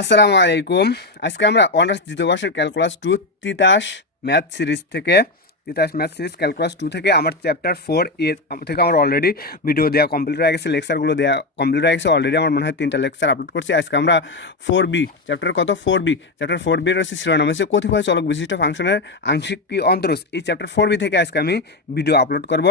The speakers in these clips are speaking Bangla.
আসসালামু আলাইকুম। আজকে আমরা অনার্স দ্বিতীয় বর্ষের calculus two Titas math series থেকে ক্যালকুলাস টু থেকে আমার চ্যাপ্টার 4 এর থেকে আমার অলরেডি ভিডিও দেওয়া কমপ্লিট হয়ে গেছে, লেকচারগুলো দেওয়া কমপ্লিট হয়ে গেছে অলরেডি। আমার মনে হয় 3টা লেকচার আপলোড করছি। আজকে আমরা 4B চ্যাপ্টার কত 4B চ্যাপ্টার 4B রয়েছে শিরোনাম হচ্ছে কতিপয় চলক বিশিষ্ট ফাংশনের আংশিক কি অন্তরজ। এই চ্যাপ্টার 4B থেকে আজকে আমি ভিডিও আপলোড করব।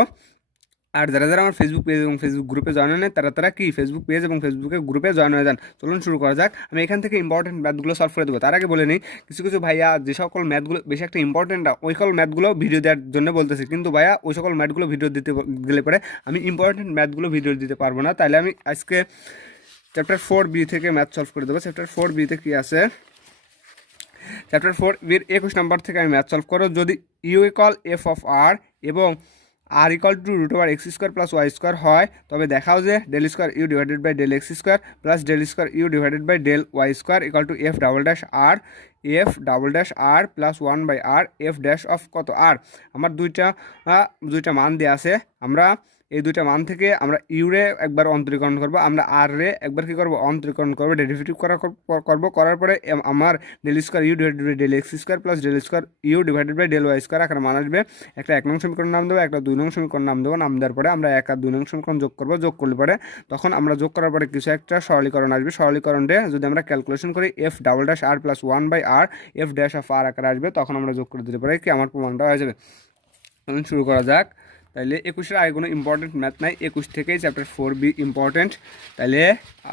আর যারা যারা আমার ফেসবুক পেজ এবং ফেসবুক গ্রুপে জয়েন হয় তারা তারা কি ফেসবুক পেজ এবং ফেসবুকের গ্রুপে জয়েন হয়ে যান। চলুন শুরু করা যাক। আমি এখান থেকে ইম্পর্টেন্ট ম্যাথগুলো সলভ করে দেবো। তার আগে বলে নিই, কিছু কিছু ভাইয়া যে সকল ম্যাথগুলো বেশি একটা ইম্পর্টেন্ট ওই সকল ম্যাথগুলো ভিডিও দেওয়ার জন্য বলতেছে, কিন্তু ভাইয়া ওই সকল ম্যাথগুলো ভিডিও দিতে গেলে পরে আমি ইম্পর্টেন্ট ম্যাথগুলো ভিডিও দিতে পারবো না। তাহলে আমি আজকে চ্যাপ্টার 4B থেকে ম্যাথ সলভ করে দেবো। চ্যাপ্টার 4B-তে কী আছে, চ্যাপ্টার 4B-র 21 নম্বর থেকে আমি ম্যাথ সলভ করো। যদি u equal f of r এবং r equal to root over x square plus y square হয়, তবে দেখাও যে del square u divided by del x square plus del square u divided by del y square equal to f double dash r plus 1/r f dash of কত আর। আমার দুইটা মান দেওয়া আছে। আমরা এই দুইটা মান থেকে আমরা ইউরে একবার অন্তরীকরণ করব, আমরা আর রে একবার কী করবো অন্তরীকরণ করবো, ডেরিভেটিভ করার পরে আমার del square u divided by del x square plus del square u divided by del y square আকারে মান আসবে। একটা 1 নং সমীকরণ নাম দেবো, একটা 2 নং সমীকরণ নাম দেবো। নাম দেওয়ার পরে আমরা 1 আর 2 নং সমীকরণ যোগ করবো। যোগ করলে পরে তখন আমরা যোগ করার পরে কিছু একটা সরলীকরণ আসবে। সরলীকরণে যদি আমরা ক্যালকুলেশন করি f double dash r plus 1/r f dash of r আকারে আসবে। তখন আমরা যোগ করে দিতে পারি কি আমার প্রমাণটা হয়ে যাবে। তখন শুরু করা যাক। তাইলে 21-এর আগে কোনো ইম্পর্টেন্ট ম্যাথ নাই, 21 থেকেই চ্যাপ্টার 4B ইম্পর্টেন্ট। তাইলে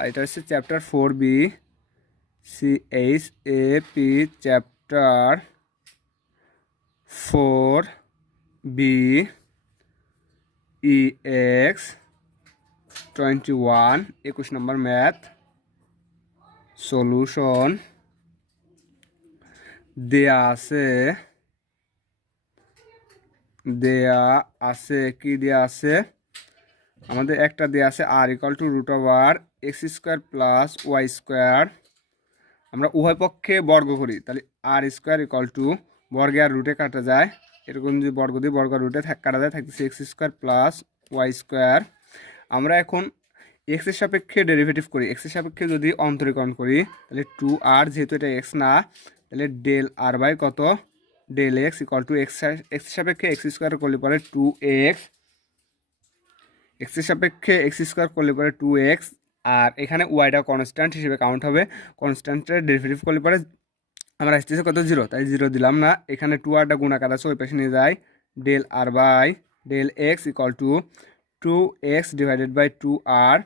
এটা হচ্ছে chapter 4B CHAP chapter 4B EX 21 21 number math solution দেয়া আছে কি দেয়া আছে আমাদের একটা দেয়া আছে r equal to root over x square plus y square. আমরা উভয় পক্ষে বর্গ করি, তাহলে আর স্কোয়ার ইকুয়াল টু বর্গে আর রুটে কাটা যায়, এরকম যদি বর্গ দিই বর্গ রুটে কাটা যায়, থাকতেছে x square plus y square. আমরা এখন এক্সের সাপেক্ষে ডেরিভেটিভ করি। এক্সের সাপেক্ষে যদি অন্তরীকরণ করি তাহলে 2r, যেহেতু এটা এক্স না তাহলে ডেল আর বাই কত ডেল এক্স ইকুয়াল টু এক্সের সাপেক্ষে এক্স স্কোয়ার করলে পরে 2x, এক্সের সাপেক্ষে এক্স স্কোয়ার করলে পরে 2x, আর এখানে ওয়াইটা কনস্ট্যান্ট হিসেবে কাউন্ট হবে। কনস্ট্যান্টের ডেরিভেটিভ করলে পরে আমরা আসতেছে কত 0, তাই 0 দিলাম না। এখানে 2rটা গুণাকার আছে, ওই পাশে নিয়ে যায় del r by del x equal to 2x divided by 2r,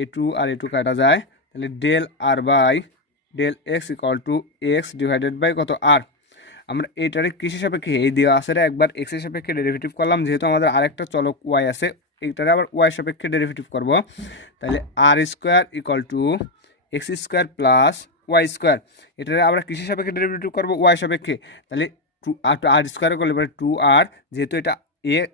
এই 2 আর এই 2 কাটা যায়, তাহলে del r by del x equal to x divided by কত আর। আমরা এইটারে কিসের সাপেক্ষে এই দেওয়া আছে একবার এক্সের সাপেক্ষে ডেরিভেটিভ করলাম, যেহেতু আমাদের আরেকটা চলক ওয়াই আছে এইটারে আবার ওয়াই সাপেক্ষে ডেরিভেটিভ করব। তাহলে r square equal to x square plus y square, এটারে আমরা কিসের সাপেক্ষে ডেরিভেটিভ করবো ওয়াই সাপেক্ষে, তাহলে আর স্কোয়ার করলে পরে 2r, যেহেতু এটা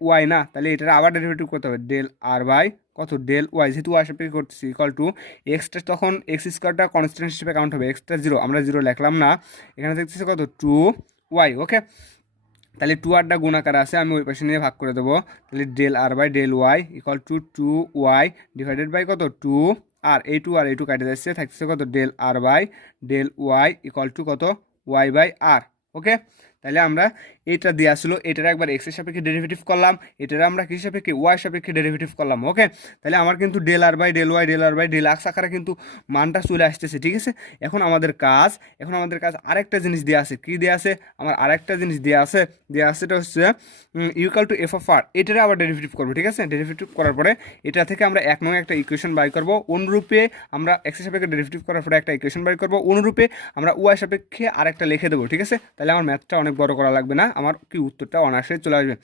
ওয়াই না তাহলে এটার আবার ডেরিভেটিভ করতে হবে ডেল আর বাই কত ডেল ওয়াই, যেহেতু ওয়াই সাপেক্ষে করতেছি ইকুয়াল টু এক্সটা, তখন এক্স স্কোয়ারটা কনস্ট্যান্ট হিসেবে কাউন্ট হবে, এক্সটা 0, আমরা 0 লিখলাম না, এখানে দেখতেছি কত 2y। ওকে, তাহলে 2rটা গুণাকার আছে, আমি ওই পাশে নিয়ে ভাগ করে দেবো। তাহলে del r by del y equal to 2y divided by কত 2 আর এই 2 আর এই 2 কাটে যাচ্ছে, থাকছে কত del r by del y equal to কত ওয়াই বাই আর। ওকে, তাহলে আমরা এইটা দিয়ে আসলো, এটার একবার এক্সের সাপেক্ষে ডেরিভেটিভ করলাম, এটার আমরা কি সাপেক্ষে ওয়াই সাপেক্ষে ডেরিভেটিভ করলাম। ওকে, তাহলে আমার কিন্তু del r by del y del x আকারে কিন্তু মানটা চলে আসতেছে। ঠিক আছে, এখন আমাদের কাজ আরেকটা জিনিস দেওয়া আছে। কি দেওয়া আছে, আমার আরেকটা জিনিস দেওয়া আছে এটা হচ্ছে ইকুয়াল টু এফ অফ আর, এটারে আবার ডেরিভেটিভ করবো। ঠিক আছে, ডেরিভেটিভ করার পরে এটা থেকে আমরা 1 নং একটা ইকুয়েশন বাই করবো। অনুরূপে আমরা এক্সের সাপেক্ষে ডেরিভেটিভ করার পরে একটা ইকুয়েশন বাই করবো, অনুরূপে আমরা ওয়াই সাপেক্ষে আরেকটা লিখে দেবো। ঠিক আছে, তাহলে আমার ম্যাথটা অনেক বড় করা লাগবে না, আমার কি উত্তরটা অনায়াসে চলে আসবে।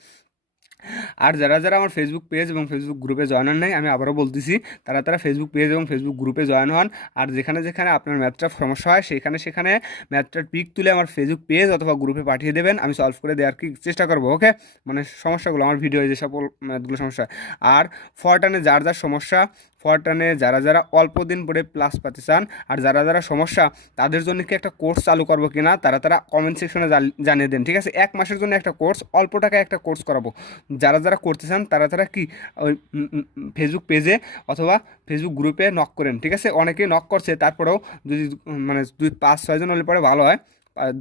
আর যারা যারা আমার ফেসবুক পেজ এবং ফেসবুক গ্রুপে জয়েন হন নাই, আমি আবারও বলতেছি তারা তারা ফেসবুক পেজ এবং ফেসবুক গ্রুপে জয়েন হন। আর যেখানে যেখানে আপনার ম্যাথটা সমস্যা হয় সেখানে ম্যাথটার পিক তুলে আমার ফেসবুক পেজ অথবা গ্রুপে পাঠিয়ে দেবেন, আমি সলভ করে দেওয়ার কি চেষ্টা করবো। ওকে, মানে সমস্যাগুলো আমার ভিডিও যে সকল ম্যাথগুলো সমস্যা, আর ফরটানে যার যার সমস্যা ফরটানে যারা যারা অল্প দিন পরে প্লাস পাতে চান আর যারা যারা সমস্যা তাদের জন্য কি একটা কোর্স চালু করবো কিনা তারা তারা কমেন্ট সেকশনে জানিয়ে দেন, ঠিক আছে? 1 মাসের জন্য একটা কোর্স, অল্প টাকায় একটা কোর্স করাবো। যারা যারা করতে চান তারা তারা কি ওই ফেসবুক পেজে অথবা ফেসবুক গ্রুপে নক করেন, ঠিক আছে? অনেকেই নক করছে, তারপরেও যদি মানে 2-5-6 জন হলে পরে ভালো হয়,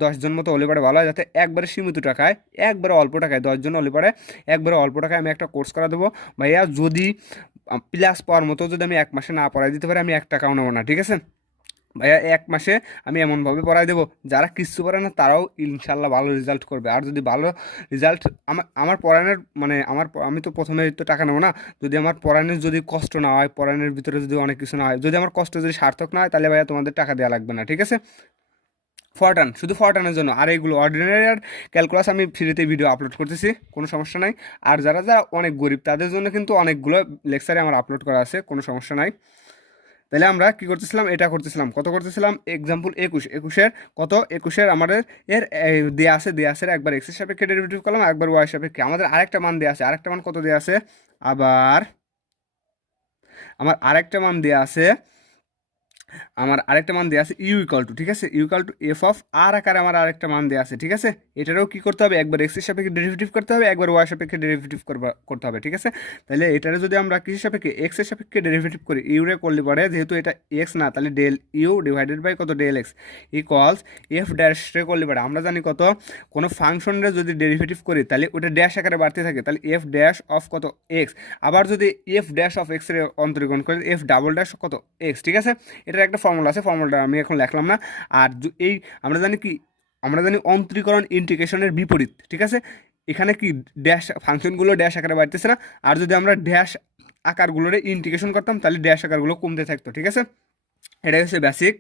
10 জন মতো হলে পরে ভালো হয়, যাতে একবারে সীমিত টাকায়, একবারে অল্প টাকায়, 10 জন হলে পরে একবারে অল্প টাকায় আমি একটা কোর্স করা দেবো। ভাইয়া যদি প্লাস পাওয়ার মতো যদি আমি 1 মাসে না পড়াই দিতে পারি, আমি 1 টাকাও নেবো না, ঠিক আছে ভাইয়া? 1 মাসে আমি এমনভাবে পড়াই দেবো যারা কিচ্ছু পারে না তারাও ইনশাল্লাহ ভালো রেজাল্ট করবে। আর যদি ভালো রেজাল্ট আমার পড়ানোর মানে আমি তো প্রথমে তো টাকা নেবো না, যদি আমার পড়ানোর যদি কষ্ট না হয়, পড়ানোর ভিতরে যদি অনেক কিছু না হয়, যদি আমার কষ্ট যদি সার্থক না হয়, তাহলে ভাইয়া তোমাদের টাকা দেওয়া লাগবে না, ঠিক আছে? ফরটান, শুধু ফরটানের জন্য। আর এইগুলো অর্ডিনারি আর ক্যালকুলাস আমি ফ্রিতে ভিডিও আপলোড করতেছি, কোনো সমস্যা নাই। আর যারা যারা অনেক গরিব তাদের জন্য কিন্তু অনেকগুলো লেকচারে আমার আপলোড করা আছে, কোনো সমস্যা নাই। তাহলে আমরা কি করতেছিলাম, এটা করতেছিলাম, কত করতেছিলাম? এক্সাম্পল 21-এর কত, 21-এর আমাদের দেয়া আছে একবার এক্সের সাপেক্ষে ডেরিভেটিভ করলাম, একবার ওয়াই সাপেক্ষে। আমাদের আরেকটা মান দেওয়া আছে, আরেকটা মান কত দেওয়া আছে? আবার আমার আরেকটা মান দেওয়া আছে, ইউ ইকাল টু, ঠিক আছে? U equal to f of r আকারে আমার আরেকটা মান দেওয়া আছে, ঠিক আছে? এটারও কি করতে হবে? একবার এক্সের সাপেক্ষে ডেরিভেটিভ করতে হবে, একবার ওয়াই সাপেক্ষে ডেরিভেটিভ করতে হবে, ঠিক আছে? তাহলে এটারে যদি আমরা কিসের সাপেক্ষে, এক্সের সাপেক্ষে ডেরিভেটিভ করি, ইউরে করলে পরে যেহেতু এটা এক্স না, তাহলে ডেল ইউ ডিভাইডেড বাই কত, ডেল এক্স ইকুয়ালস এফ ড্যাশে করলে পরে আমরা জানি কত, কোনো ফাংশনের যদি ডেরিভেটিভ করি তাহলে ওটা ড্যাশ আকারে বাড়তে থাকে, তাহলে এফ ড্যাশ অফ কত, এক্স। আবার যদি এফ ড্যাশ অফ এক্সের অন্তরীকরণ করি, এফ ডাবল ড্যাশ কত, এক্স, ঠিক আছে? এটার একটা ফর্মুলা আছে, ফর্মুলাটা আমি এখন লিখলাম না। আর এই আমরা জানি কি, আমরা জানি অন্তরীকরণ ইন্টিগ্রেশনের বিপরীত, ঠিক আছে? এখানে কি ড্যাশ ফাংশনগুলো ড্যাশ আকারে বাড়তেছে না, আর যদি আমরা ড্যাশ আকারগুলোরে ইন্টিগ্রেশন করতাম তাহলে ড্যাশ আকারগুলো কমতে থাকতো, ঠিক আছে? এটাই হচ্ছে বেসিক।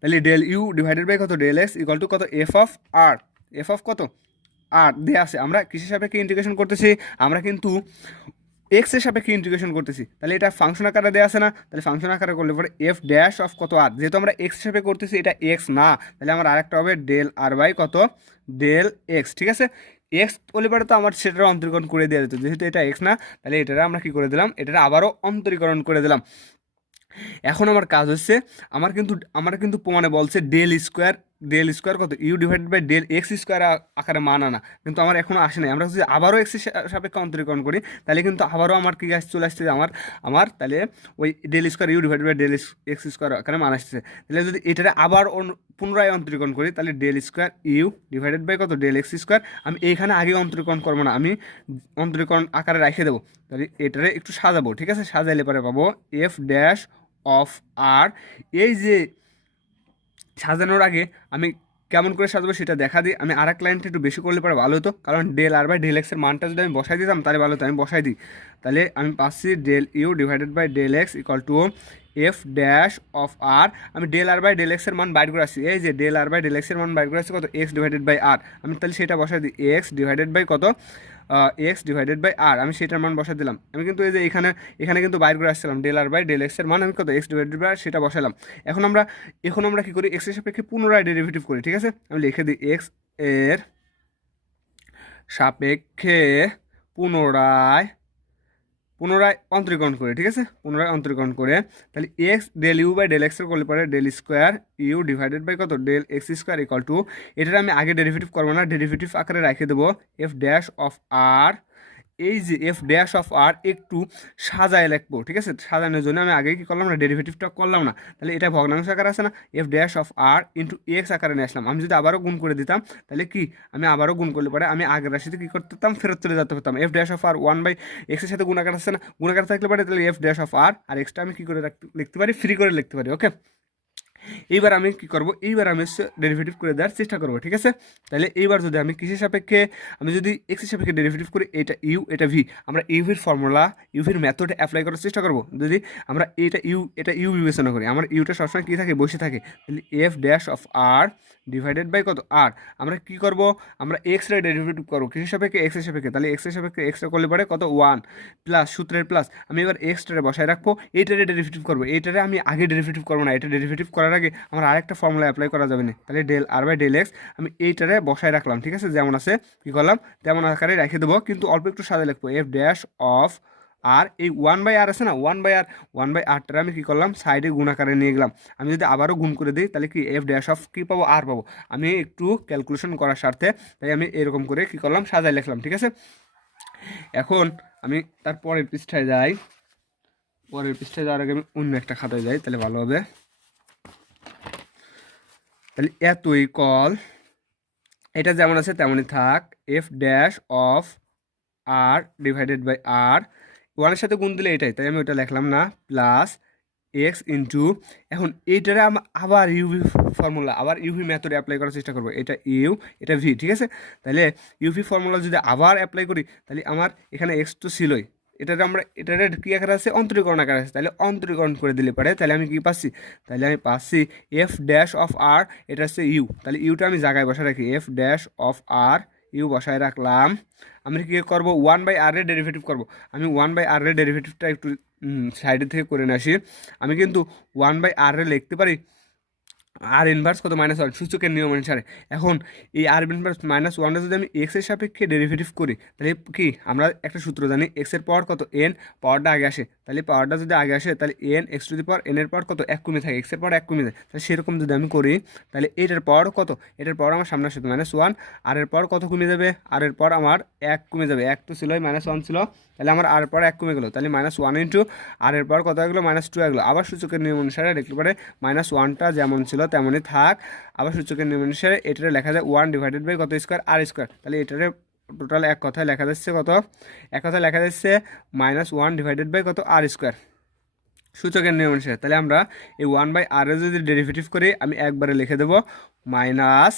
তাহলে ডেল ইউ ডিভাইডেড বাই কত, ডেল এক্স ইকুয়াল টু কত, f of r, f of কত, আর দেয়া আছে। আমরা কিসের সাপেক্ষে ইন্টিগ্রেশন করতেছি? আমরা কিন্তু এক্স এর সাপেক্ষে ইন্টিগ্রেশন করতেছি, তাহলে এটা ফাংশন আকারে দেওয়া আছে না, তাহলে ফাংশন আকারে করলে পরে এফ ড্যাশ অফ কত আর, যেহেতু আমরা এক্স হিসাবে করতেছি, এটা এক্স না, তাহলে আমার আরেকটা হবে ডেল আর বাই কত, ডেল এক্স, ঠিক আছে? এক্স বলে পরে তো আমার সেটার অন্তরীকরণ করে দেওয়া যেত, যেহেতু এটা এক্স না, তাহলে এটা আমরা কি করে দিলাম, এটা আবারও অন্তরীকরণ করে দিলাম। এখন আমার কাজ হচ্ছে, আমার কিন্তু প্রমাণে বলছে ডেল স্কোয়ার কত, u divided by del x square আকারে মান আনা, কিন্তু আমার এখনও আসে নাই। আমরা যদি আবারও এক্স সাপেক্ষে অন্তরীকরণ করি তাহলে কিন্তু আবারও আমার কি চলে আসছে, আমার তাহলে ওই del square u divided by del x square আকারে মান আসছে। তাহলে যদি এটারে আবার পুনরায় অন্তরীকরণ করি তাহলে del square u divided by কত, ডেল এক্স স্কোয়ার। আমি এইখানে আগে অন্তরীকরণ করবো না, আমি অন্তরীকরণ আকারে রেখে দেবো। তাহলে এটারে একটু সাজাবো, ঠিক আছে? সাজাইলে পরে পাবো এফ ড্যাশ অফ আর। এই যে সাজানোর আগে আমি কেমন করে সাজাবো সেটা দেখা দিই। আমি আর এক লাইনটা একটু বেশি করলে পরে ভালো হতো, কারণ ডেল আর বাই ডেল এক্সের মানটা যদি আমি বসাই দিতাম তাহলে ভালো হতো। আমি বসাই দিই, তাহলে আমি পাচ্ছি del u divided by del x equal to f dash of r. আমি ডেল আর বাই ডেল এক্সের মান বাইর করে আসছি, এই যে ডেল আর বাই ডেল এক্সের মান বাইর করে আসছি কত, এক্স ডিভাইডেড বাই আর। আমি তাহলে সেটা বসাই দিই, এক্স ডিভাইডেড বাই কত, এক্স ডিভাইডেড বাই আর। আমি সেটার মান বসাই দিলাম। আমি কিন্তু এই যে এখানে কিন্তু বাইর করে আসছিলাম ডেল আর বাই ডেল এক্সের মান, আমি কত, এক্স ডিভাইডেড বাই সেটা বসালাম। এখন আমরা কি করি, এক্সের সাপেক্ষে পুনরায় ডেরিভেটিভ করি, ঠিক আছে? আমি লিখে দিই এক্স এর সাপেক্ষে পুনরায় অন্তরীকরণ করে, ঠিক আছে? পুনরায় অন্তরীকরণ করে তাহলে x del u by del এক্সের করলে পরে del square u divided by কত, del x square equal to, এটার আমি আগে ডেরিভেটিভ করবো না, ডেরিভেটিভ আকারে রেখে দেবো এফ ড্যাশ অফ আর। এই যে এফ ড্যাশ অফ আর একটু সাজায় লিখবো, ঠিক আছে? সাজানোর জন্য আমি আগে কি করলাম না, ডেরিভেটিভটা করলাম না, তাহলে এটা ভগ্নাংশ আকারে আছে না, f dash of r into x আকারে নিয়ে আসলাম। আমি যদি আবারও গুণ করে দিতাম তাহলে কি, আমি আবারও গুণ করলে পরে আমি আগের রাশিতে কী করতে পারতাম, ফেরত চলে যেতে পারতাম। এফ ড্যাশ অফ আর 1/এক্সের সাথে গুণাকার আছে না, গুণাকার থাকলে পরে তাহলে এফ ড্যাশ অফ আর এক্সটা আমি কী করে লিখতে পারি, ফ্রি করে লিখতে পারি। ওকে, এইবার আমি কি করব, এইবার আমি ডেরিভেটিভ করে দেওয়ার চেষ্টা করব, ঠিক আছে? তাহলে এইবার যদি আমি কিসের সাপেক্ষে, আমি যদি এক্সের সাপেক্ষে ডেরিভেটিভ করি, এটা ইউ এটা ভি, আমরা ইউভির ফর্মুলা ইউভির মেথড অ্যাপ্লাই করার চেষ্টা করব। যদি আমরা এটা ইউ বিবেচনা করি, আমার ইউটা সবসময় কী থাকে, বসে থাকে, তাহলে f dash of r divided by কত, আর। আমরা কি করব, আমরা এক্স এর ডেরিভেটিভ করবো কিসের সাপেক্ষে, এক্সের সাপেক্ষে। তাহলে এক্সের সাপেক্ষে এক্সটা করলে পরে কত, 1 প্লাস সূত্রের প্লাস। আমি এবার এক্সটারে বসায় রাখবো, এইটারে ডেরিভেটিভ করবো, এইটারে আমি আগে ডেরিভেটিভ করবো না, এটা ডেরিভেটিভ করার আগে আমার আরেকটা ফর্মুলা অ্যাপ্লাই করা যাবে না। তাহলে del r by del x আমি এইটারে বসায় রাখলাম, ঠিক আছে? যেমন আছে কী করলাম তেমন আকারে রেখে দেবো, কিন্তু অল্প একটু সাজা লিখবো, এফ ড্যাশ অফ আর এই 1/r আছে না, 1/r আমি কী করলাম সাইডে গুণ আকারে নিয়ে গেলাম। আমি যদি আবারও গুণ করে দিই তাহলে কি এফ ড্যাশ অফ কী পাবো, আর পাবো। আমি একটু ক্যালকুলেশন করার স্বার্থে তাই আমি এরকম করে কী করলাম সাজায় লিখলাম, ঠিক আছে। এখন আমি তার পরের পৃষ্ঠায় যাই, পরের পৃষ্ঠায় যাওয়ার আগে আমি অন্য একটা খাতায় যাই, তাহলে ভালো হবে। তাহলে এতই কল এটা যেমন আছে তেমনই থাক, f dash of r divided by r, ওয়ানের সাথে গুণ দিলে এটাই, তাই আমি ওটা লিখলাম না, প্লাস এক্স ইন্টু, এখন এইটারে আবার ইউভি ফর্মুলা, আবার ইউভি মেথড অ্যাপ্লাই করার চেষ্টা করবো। এটা ইউ, এটা ভি, ঠিক আছে। তাহলে ইউভি ফর্মুলা যদি আবার অ্যাপ্লাই করি তাহলে আমার এখানে এক্স তো ছিলই, এটাতে আমরা এটারে কী আকারে আছে, অন্তরীকরণ আকারে আছে, তাহলে অন্তরীকরণ করে দিলে পারে। তাহলে আমি কী পাচ্ছি, তাহলে আমি পাচ্ছি এফ ড্যাশ অফ আর, এটা হচ্ছে ইউ, তাহলে ইউটা আমি জায়গায় বসায় রাখি, f dash of r u বসায় রাখলাম। আমরা কী করবো, 1/r এর ডেরিভেটিভ করবো। আমি 1/r এর ডেরিভেটিভটা একটু সাইডের থেকে করে নিয়ে আসি। আমি কিন্তু 1/r এ লিখতে পারি আর ইনভার্স কত, -1 সূচকের নিয়ম অনুসারে। এখন এই আর ইনভার্স -1টা যদি আমি এক্স এর সাপেক্ষে ডেরিভেটিভ করি তাহলে কি, আমরা একটা সূত্র জানি, এক্স এর পাওয়ার কত, এন, পাওয়ারটা আগে আসে, তাহলে পাওয়ারটা যদি আগে আসে তাহলে N x to the power N এর পাওয়ার কত, 1 কমে থাকে, এক্স এর পাওয়ার 1 কমে যায়। তাহলে সেরকম যদি আমি করি তাহলে এটার পাওয়ার কত, এটার পাওয়ার আমার সামনে আসে -1, আর এর পাওয়ার কত কমে যাবে, আর এর পাওয়ার আমার 1 কমে যাবে, 1 তো ছিল -1 ছিল, তাহলে আমার আর পাওয়ার 1 কমে গেলো, তাহলে -1 ইন্টু আর এর পাওয়ার কত হয়ে গেলো, -2 হয়ে গেলো। আবার সূচকের নিয়ম অনুসারে লিখতে পারে -1টা যেমন ছিল তেমনই থাক, আবার সূচকের নিয়ম অনুসারে এটারে লেখা যায় 1 ডিভাইডেড বাই কত স্কোয়ার, আর স্কোয়ার। তাহলে এটারে টোটাল এক কথায় লেখা যাচ্ছে কত, এক কথায় লেখা যাচ্ছে -1 ডিভাইডেড বাই কত, আর স্কোয়ার, সূচকের নিয়ম অনুসারে। তাহলে আমরা এই 1/r এর যদি ডেরিভেটিভ করি আমি একবারে লিখে দেবো মাইনাস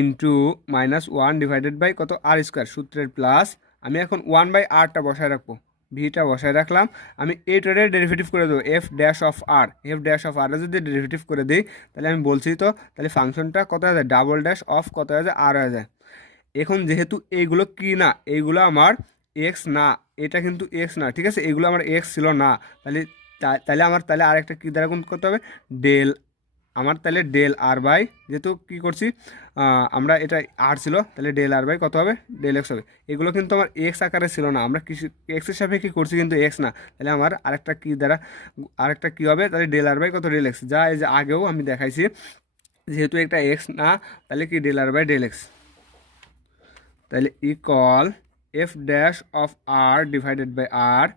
ইন্টু -1 ডিভাইডেড বাই কত, আর স্কোয়ার, সূত্রের প্লাস। আমি এখন 1/rটা বসায় রাখবো, ভিটা বসায় রাখলাম। আমি এইটারে ডেরিভেটিভ করে দেবো, f dash of r, f dash of r যদি ডেরিভেটিভ করে দিই তাহলে আমি বলছি তো, তাহলে ফাংশনটা কত হয়ে যায়, ডাবল ড্যাশ অফ কত হয়ে যায়, আর হয়ে যায়। এখন যেহেতু এইগুলো কি না, এইগুলো আমার এক্স না, এটা কিন্তু এক্স না, ঠিক আছে, এগুলো আমার এক্স ছিল না, তাহলে তাহলে আমার তাহলে আরেকটা কী দ্বারা গুণ করতে হবে, ডেল, আমার তাহলে ডেল আর বাই, যেহেতু কী করছি আমরা এটা আর ছিল, তাহলে ডেল আর বাই কত হবে, ডেল এক্স হবে। এগুলো কিন্তু আমার এক্স আকারে ছিল না, আমরা কিছু এক্সের সাপেক্ষে করছি কিন্তু এক্স না, তাহলে আমার আরেকটা কী দ্বারা আরেকটা কী হবে, তাহলে ডেল আর বাই কত, ডেল এক্স, যা এই যে আগেও আমি দেখাইছি, যেহেতু একটা এক্স না তাহলে কি del r by del x, তাহলে equal f dash of r divided by r.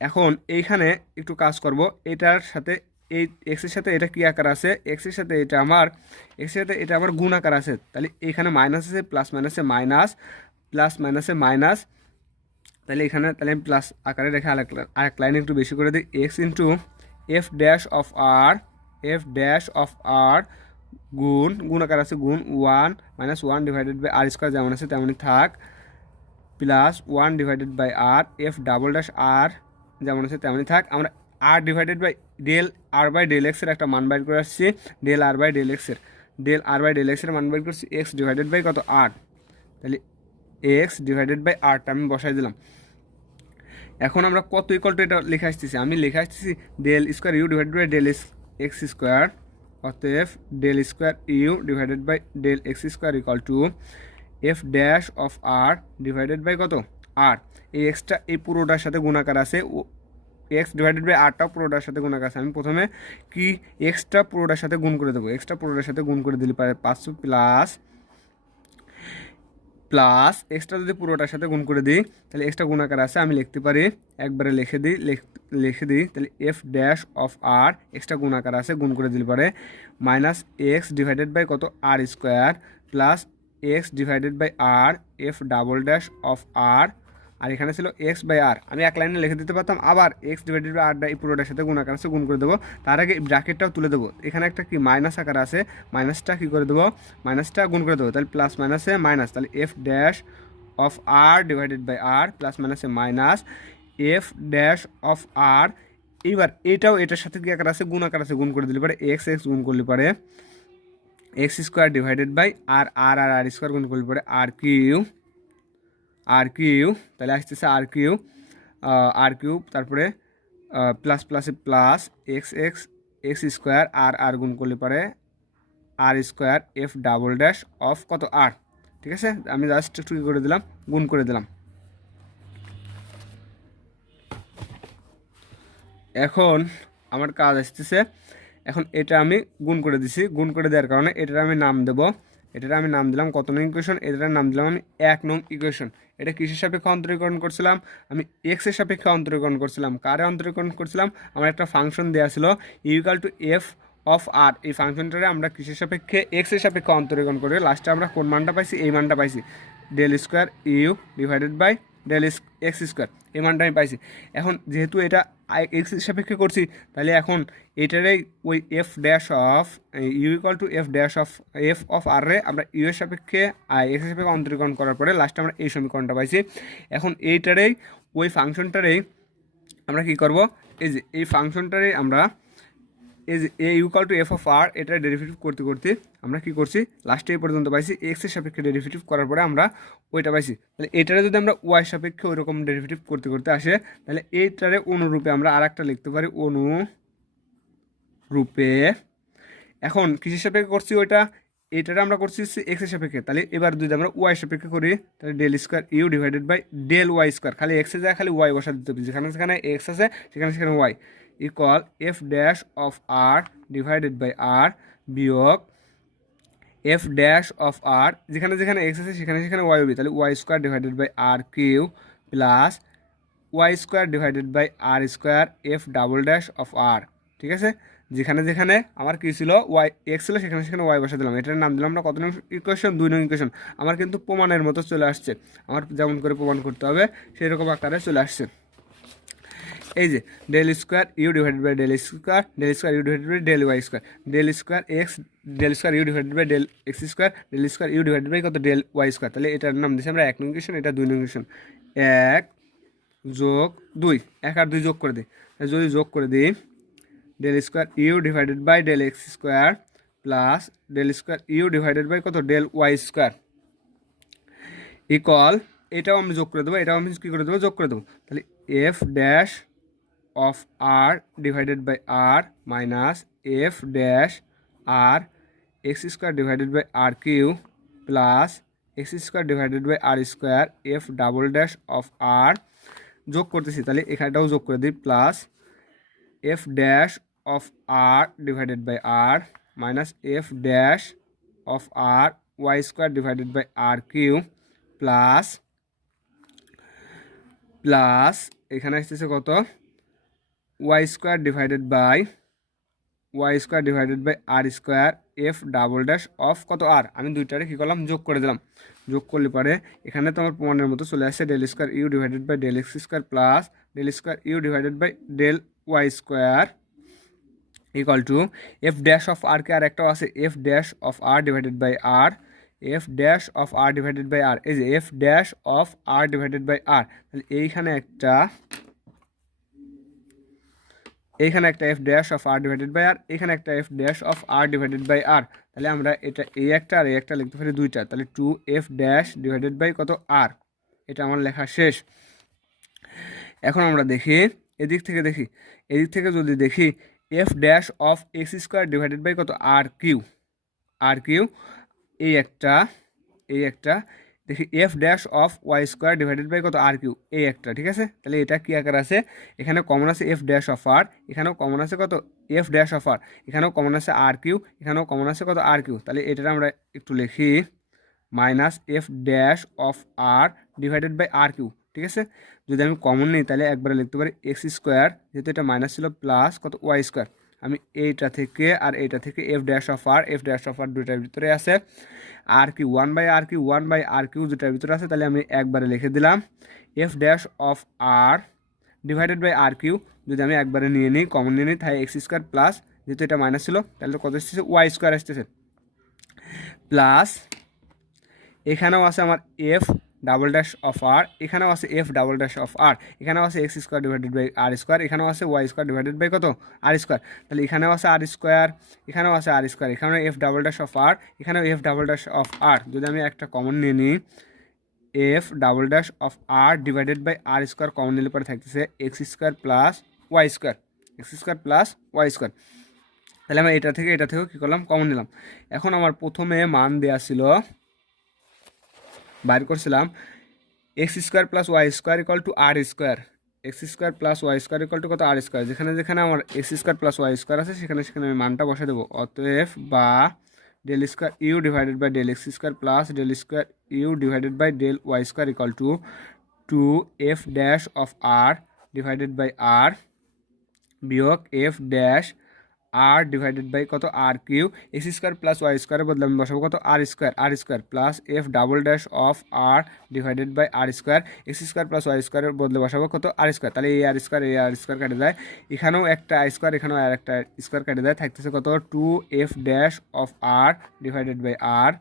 এখন এইখানে একটু কাজ করব, এটার সাথে এই এক্সের সাথে এটা কি আকার আছে, এক্সের সাথে এটা আমার, এক্সের সাথে এটা আমার গুণ আকার আছে, তাহলে এখানে মাইনাস আছে, প্লাস মাইনাসে মাইনাস, প্লাস মাইনাসে মাইনাস, তাহলে এখানে তাহলে আমি প্লাস আকারে রেখে আরেক লাইন একটু বেশি করে দিই, x into f dash of r, f dash of r গুণ আকার আছে, গুণ 1 ডিভাইডেড বাই আর স্কোয়ার যেমন আছে তেমনই থাক, plus 1 divided by r, f double dash r যেমন আছে তেমনই থাক। আমরা r divided by del r by del এক্সের একটা মান বাইর করে আসছি, ডেল আর বাই ডেল এক্সের, ডেল আর বাই ডেল এক্সের মান বাইর করছি এক্স ডিভাইডেড বাই কত, আর, তাহলে এক্স ডিভাইডেড বাই আরটা আমি বসাই দিলাম। এখন আমরা কত ইকুয়াল টু এটা লিখে আসতেছি, আমি লিখে আসতেছি del square u divided by del x square, অতএব del square u divided by del x square equal to f dash of r divided by কত, আর, এই এক্সটা এই পুরোটার সাথে গুণাকার আছে, এক্স ডিভাইডেড বাই আরটাও পুরোটার সাথে গুণাকার আছে। আমি প্রথমে কি এক্সটা পুরোটার সাথে গুণ করে দেবো, এক্সটা পুরোটার সাথে গুণ করে দিলে পারে 500 প্লাস প্লাস এক্সট্রা যদি পুরোটার সাথে গুণ করে দিই তাহলে এক্সট্রা গুণাকার আছে, আমি লিখতে পারি একবারে লিখে দিই তাহলে f dash of r, extra গুণাকার আছে গুণ করে দিলে পারে মাইনাস এক্স ডিভাইডেড বাই কত, r square, plus x divided by r, f double dash of r, আর এখানে ছিল এক্স বাই আর, আমি এক লাইনে লিখে দিতে পারতাম, আবার এক্স ডিভাইডেড বাই আরটা এই পুরোটার সাথে গুণাকার আছে গুণ করে দেবো, তার আগে ব্র্যাকেটটাও তুলে দেবো, এখানে একটা কি মাইনাস আকার আছে, মাইনাসটা কী করে দেবো, মাইনাসটা গুণ করে দেবো, তাহলে প্লাস মাইনাসে মাইনাস, তাহলে f dash of r divided by r, plus মাইনাসে minus f dash of r. এইবার এটাও এটার সাথে কি আকার আছে, গুণ আকার আছে, গুণ করে দিলে পারে এক্স এক্স গুণ করলে পারে x square divided by r, R R r square গুণ করলে পারে আর কিউ, তাহলে আসতেছে আর কিউব, তারপরে প্লাস প্লাসে plus x x x square r গুণ করলে পারে r square, f double dash of কত, আর, ঠিক আছে। আমি জাস্ট একটু কী করে দিলাম, গুণ করে দিলাম। এখন আমার কাজ আসতেছে, এখন এটা আমি গুণ করে দিছি, গুণ করে দেওয়ার কারণে এটার আমি নাম দেব, এটার আমি নাম দিলাম কত নং ইকুয়েশন, এটার নাম দিলাম আমি 1 নং ইকুয়েশন। এটা কিসের সাপেক্ষে অন্তরীকরণ করছিলাম, আমি এক্স এর সাপেক্ষে অন্তরীকরণ করছিলাম। কারে অন্তরীকরণ করছিলাম, আমার একটা ফাংশন দেওয়া ছিল ইকুয়াল টু এফ অফ আর, এই ফাংশনটারে আমরা কিসের সাপেক্ষে এক্স এর সাপেক্ষে অন্তরীকরণ করে লাস্টে আমরা কোন মানটা পাইছি, এই মানটা পাইছি, del square u divided by del x square, এই মানটা আমি পাইছি। এখন যেহেতু এটা এক্স এর সাপেক্ষে করছি, তাহলে এখন এটারই ওই f dash of u equal to f dash of f of r রে আমরা ইউ এর সাপেক্ষে এক্স এর সাপেক্ষে অন্তরীকরণ করার পরে লাস্টে আমরা এই সমীকরণটা পাইছি। এখন এইটারেই ওই ফাংশনটারেই আমরা কি করব, এই যে এই ফাংশনটারেই আমরা এই যে এ ইকুয়াল টু এফ অফ আর, এটা ডেরিভেটিভ করতে করতে আমরা কি করছি, লাস্টে এই পর্যন্ত পাইছি এক্স এর সাপেক্ষে ডেরিভেটিভ করার পরে আমরা ওইটা পাইছি। তাহলে এটারে যদি আমরা ওয়াই সাপেক্ষে ওই রকম ডেরিভেটিভ করতে করতে আসে, তাহলে এইটারে অনুরূপে আমরা আর একটা লিখতে পারি, অনুরূপে। এখন কিসের সাপেক্ষে করছি ওইটা, এইটারে আমরা করছি এক্স এর সাপেক্ষে, তাহলে এবার যদি আমরা ওয়াই সাপেক্ষে করি, তাহলে del square u divided by del y square, খালি এক্সে যায় খালি ওয়াই বসা দিতে হবে, যেখানে সেখানে এক্স আছে সেখানে সেখানে y, equal f dash of r divided by r বিয়োগ এফ ড্যাশ অফ আর, যেখানে যেখানে এক্স আছে সেখানে সেখানে ওয়াই হবে, তাহলে y square divided by r cube plus y square divided by r square f double dash of r. ঠিক আছে, যেখানে যেখানে আমার কী ছিল ওয়াই এক্স ছিল সেখানে সেখানে ওয়াই বসা দিলাম, এটার নাম দিলাম আমরা কত নং ইকুয়েশন, 2 নং ইকুয়েশন। আমার কিন্তু প্রমাণের মতো চলে আসছে, আমার যেমন করে প্রমাণ করতে হবে সেই রকম আকারে চলে আসছে। এই যে del square u divided by del square, del square u divided by del y square, del square x, del square u divided by del x square, del square u divided by কত ডেল ওয়াই স্কোয়ার। তাহলে এটার নাম দিচ্ছি আমরা 1 নং ইকুয়েশন, এটা 2 নং ইকুয়েশন। 1 যোগ 2, 1 আর 2 যোগ করে দিই, যদি যোগ করে দিই del square u divided by del x square plus del square u divided by কত ডেল ওয়াই স্কোয়ার ইকুয়াল, এটাও আমি যোগ করে দেবো, এটাও আমি কী করে দেবো, যোগ করে দেবো। তাহলে f dash of r divided by r minus f dash r x square divided by r cube plus x square divided by r square f double dash of r, যোগ করতেছি তাহলে এখানটাও যোগ করে দিই, plus f dash of r divided by r minus f dash of r y square divided by r cube plus plus এখানে আসতেছে কত y square divided by r square f double dash of কত আর, আমি দুইটারে কী করলাম, যোগ করে দিলাম। যোগ করলে পরে এখানে তো আমার প্রমাণের মতো চলে আসছে del square u divided by del x square plus del square u divided by del y square equal to f dash of r কে আর একটাও আছে f dash of r divided by r, f dash of r divided by r, এই যে f dash of r divided by r, তাহলে এইখানে একটা f dash of r divided by r, এখানে একটা f dash of r divided by r, তাহলে আমরা এটা এই একটা আর এই একটা লিখতে পারি দুইটা, তাহলে 2 এফ ড্যাশ ডিভাইডেড বাই কত আর, এটা আমার লেখা শেষ। এখন আমরা দেখি এদিক থেকে যদি দেখি f dash of x square divided by কত আর কিউ, এই একটা দেখি f dash of y square divided by কত আর কিউ, এই একটা। ঠিক আছে, তাহলে এটা কি আকার আছে, এখানে কমন আছে এফ ড্যাশ অফ আর, এখানেও কমন আছে কত এফ ড্যাশ অফ আর, এখানেও কমন আছে আর কিউ, এখানেও কমন আছে কত আর কিউ, তাহলে এটা আমরা একটু লিখি minus f dash of r divided by r cube. ঠিক আছে, যদি আমি কমন নিই তাহলে একবারে লিখতে পারি এক্স স্কোয়ার, যেহেতু এটা মাইনাস ছিল প্লাস কত ওয়াই স্কোয়ার, আমি এইটা থেকে আর এইটা থেকে এফ ড্যাশ অফ আর দুইটার ভিতরে আছে, r cube 1 by r cube দুটার ভিতরে আছে, তাহলে আমি একবারে লিখে দিলাম f dash of r divided by r cube, যদি আমি একবারে নিয়ে নিই কমন নিয়ে নিই তাহলে এক্স স্কোয়ার প্লাস যেহেতু এটা মাইনাস ছিল তাহলে কত আসতেছে ওয়াই স্কোয়ার আসতেছে, প্লাস এখানেও আছে আমার f double dash of r, এখানেও আছে f double dash of r, এখানেও আছে x square divided by r square, এখানেও আছে ওয়াই স্কোয়ার ডিভাইডেড বাই কত আর স্কোয়ার, তাহলে এখানেও আছে আর স্কোয়ার, এখানেও আছে আর স্কোয়ার, এখানেও f double dash of r, এখানেও f double dash of r, যদি আমি একটা কমন নিয়ে নিই f double dash of r divided by r square common নিলে পরে থাকতেছে x square plus y square, তাহলে আমি এটা থেকেও কী করলাম কমন নিলাম। এখন আমার প্রথমে মান দেওয়া ছিল, বাইর করছিলাম x square plus y square equal to r square, x square plus y square equal to কত আর স্কোয়ার, যেখানে যেখানে আমার x square plus y square আছে সেখানে সেখানে আমি মানটা বসে দেবো। অতএব বা del square u divided by del x square plus del square u divided by del y square equal to f dash of r divided by r বিয়োগ f dash r divided by কত r q x square plus y স্কোয়ারের বদলে আমি বসাবো কত r square plus f double dash of r divided by r square x square plus y স্কোয়ারের বদলে বসাবো কত আর স্কোয়ার। তাহলে এই আর স্কোয়ার কেটে যায়, এখানেও একটা আর স্কোয়ার এখানেও আর একটা স্কোয়ার কেটে যায়, থাকতেছে কত two f dash of r divided by r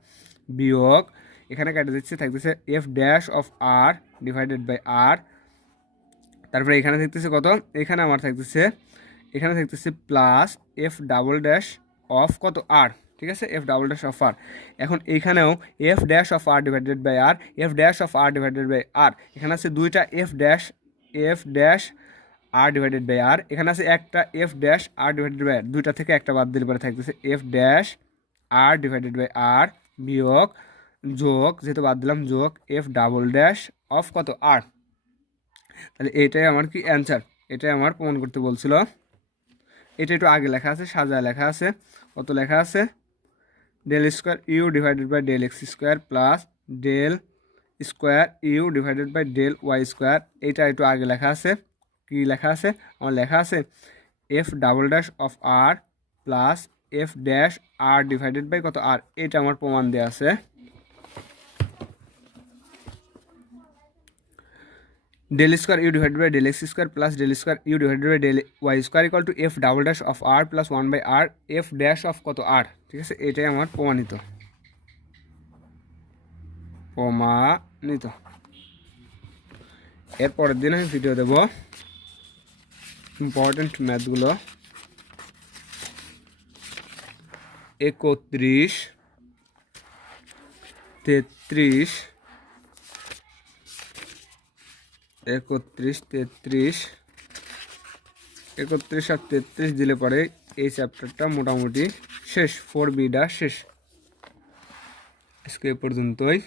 বিয়োগ এখানে কেটে দিচ্ছে থাকতেছে f dash of r divided by r, তারপরে এখানে থাকতেছে কত, এখানে আমার থাকতেছে এখানে থাকতেছে plus f double dash of কত আর, ঠিক আছে, f double dash of r. এখন এইখানেও f dash of r divided by r, f dash of r divided by r, এখানে আছে দুইটা f dash r divided by r, এখানে আছে একটা f dash r divided by r, দুইটা থেকে একটা বাদ দিলে পরে থাকতেছে f dash r divided by r বিয়োগ যোগ, যেহেতু বাদ দিলাম যোগ এফ ডাবল ড্যাশ অফ কত আর। তাহলে এটাই আমার কি অ্যান্সার, এটাই আমার প্রমাণ করতে বলছিল। এটা একটু আগে লেখা আছে, সাজায় লেখা আছে, কত লেখা আছে del square u divided by del x square plus del square u divided by del y square. এইটা একটু আগে লেখা আছে, কি লেখা আছে আমার লেখা আছে f double dash of r plus f dash r divided by কত আর, এটা আমার প্রমাণ দেওয়া আছে। Del square u divided by del x square plus del square u divided by del y square equal to f double dash of r plus one by r f dash of কত আর, ঠিক আছে, এটাই আমার প্রমাণিত। এরপরের দিন আমি ভিডিও দেব ইম্পর্টেন্ট ম্যাথগুলো। 31, 33, 31 আর 33 দিলে পরে এই চ্যাপ্টারটা মোটামুটি শেষ, 4Bটা শেষ। আজকে এ পর্যন্তই।